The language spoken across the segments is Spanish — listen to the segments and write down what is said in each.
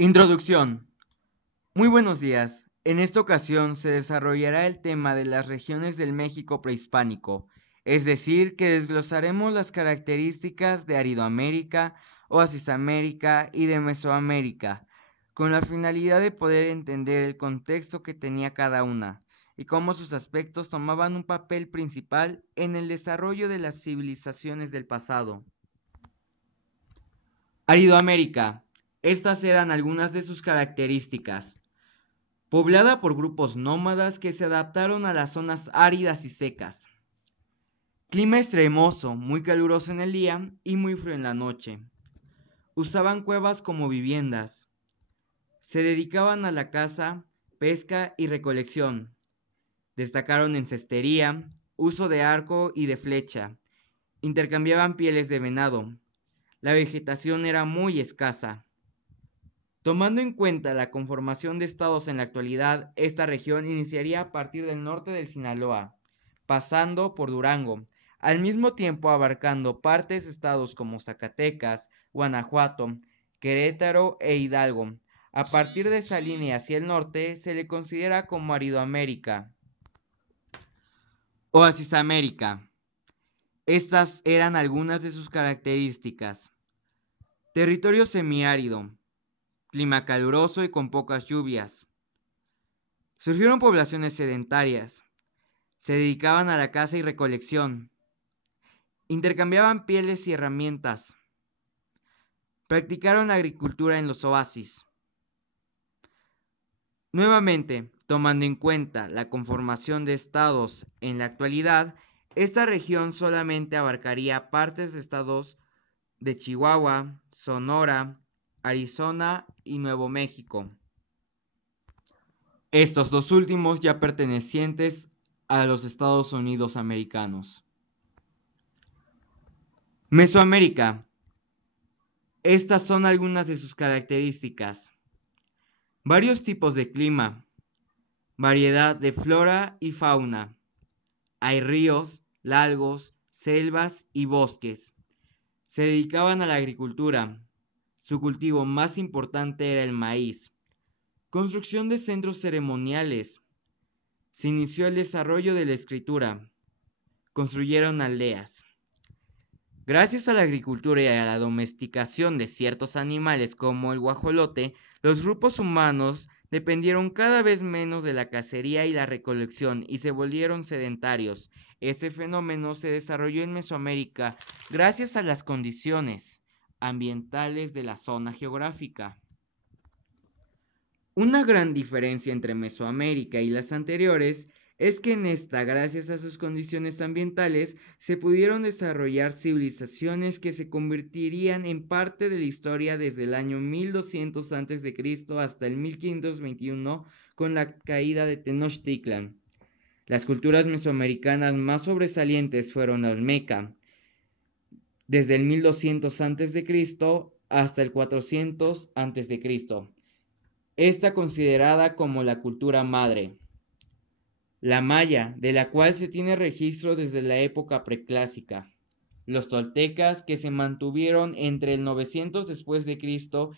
Introducción. Muy buenos días. En esta ocasión se desarrollará el tema de las regiones del México prehispánico, es decir, que desglosaremos las características de Aridoamérica, Oasisamérica y de Mesoamérica, con la finalidad de poder entender el contexto que tenía cada una y cómo sus aspectos tomaban un papel principal en el desarrollo de las civilizaciones del pasado. Aridoamérica. Estas eran algunas de sus características. Poblada por grupos nómadas que se adaptaron a las zonas áridas y secas. Clima extremoso, muy caluroso en el día y muy frío en la noche. Usaban cuevas como viviendas. Se dedicaban a la caza, pesca y recolección. Destacaron en cestería, uso de arco y de flecha. Intercambiaban pieles de venado. La vegetación era muy escasa. Tomando en cuenta la conformación de estados en la actualidad, esta región iniciaría a partir del norte del Sinaloa, pasando por Durango, al mismo tiempo abarcando partes de estados como Zacatecas, Guanajuato, Querétaro e Hidalgo. A partir de esa línea hacia el norte se le considera como Aridoamérica. Oasisamérica. Estas eran algunas de sus características. Territorio semiárido, clima caluroso y con pocas lluvias. Surgieron poblaciones sedentarias, se dedicaban a la caza y recolección, intercambiaban pieles y herramientas, practicaron agricultura en los oasis. Nuevamente, tomando en cuenta la conformación de estados en la actualidad, esta región solamente abarcaría partes de estados de Chihuahua, Sonora, Arizona y Nuevo México. Estos dos últimos ya pertenecientes a los Estados Unidos americanos. Mesoamérica. Estas son algunas de sus características. Varios tipos de clima, variedad de flora y fauna. Hay ríos, lagos, selvas y bosques. Se dedicaban a la agricultura. Su cultivo más importante era el maíz. Construcción de centros ceremoniales. Se inició el desarrollo de la escritura. Construyeron aldeas. Gracias a la agricultura y a la domesticación de ciertos animales como el guajolote, los grupos humanos dependieron cada vez menos de la cacería y la recolección y se volvieron sedentarios. Este fenómeno se desarrolló en Mesoamérica gracias a las condiciones ambientales de la zona geográfica. Una gran diferencia entre Mesoamérica y las anteriores es que en esta, gracias a sus condiciones ambientales, se pudieron desarrollar civilizaciones que se convertirían en parte de la historia desde el año 1200 a.C. hasta el 1521 con la caída de Tenochtitlan. Las culturas mesoamericanas más sobresalientes fueron la Olmeca, desde el 1200 a.C. hasta el 400 a.C., esta considerada como la cultura madre. La maya, de la cual se tiene registro desde la época preclásica. Los toltecas, que se mantuvieron entre el 900 después de Cristo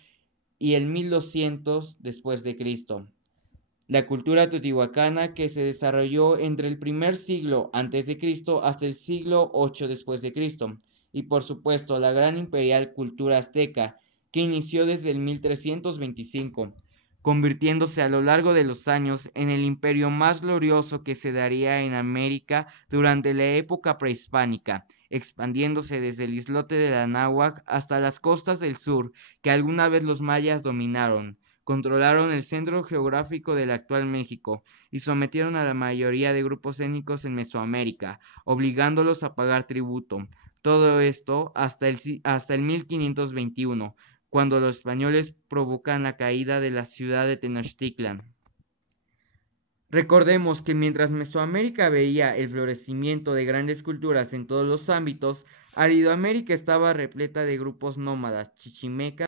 y el 1200 después de Cristo. La cultura teotihuacana, que se desarrolló entre el primer siglo antes de Cristo hasta el siglo 8 después de Cristo. Y por supuesto la gran imperial cultura azteca, que inició desde el 1325, convirtiéndose a lo largo de los años en el imperio más glorioso que se daría en América durante la época prehispánica, expandiéndose desde el islote de la Anáhuac hasta las costas del sur, que alguna vez los mayas dominaron. Controlaron el centro geográfico del actual México y sometieron a la mayoría de grupos étnicos en Mesoamérica, obligándolos a pagar tributo. Todo esto hasta el 1521, cuando los españoles provocan la caída de la ciudad de Tenochtitlan. Recordemos que mientras Mesoamérica veía el florecimiento de grandes culturas en todos los ámbitos, Aridoamérica estaba repleta de grupos nómadas, chichimecas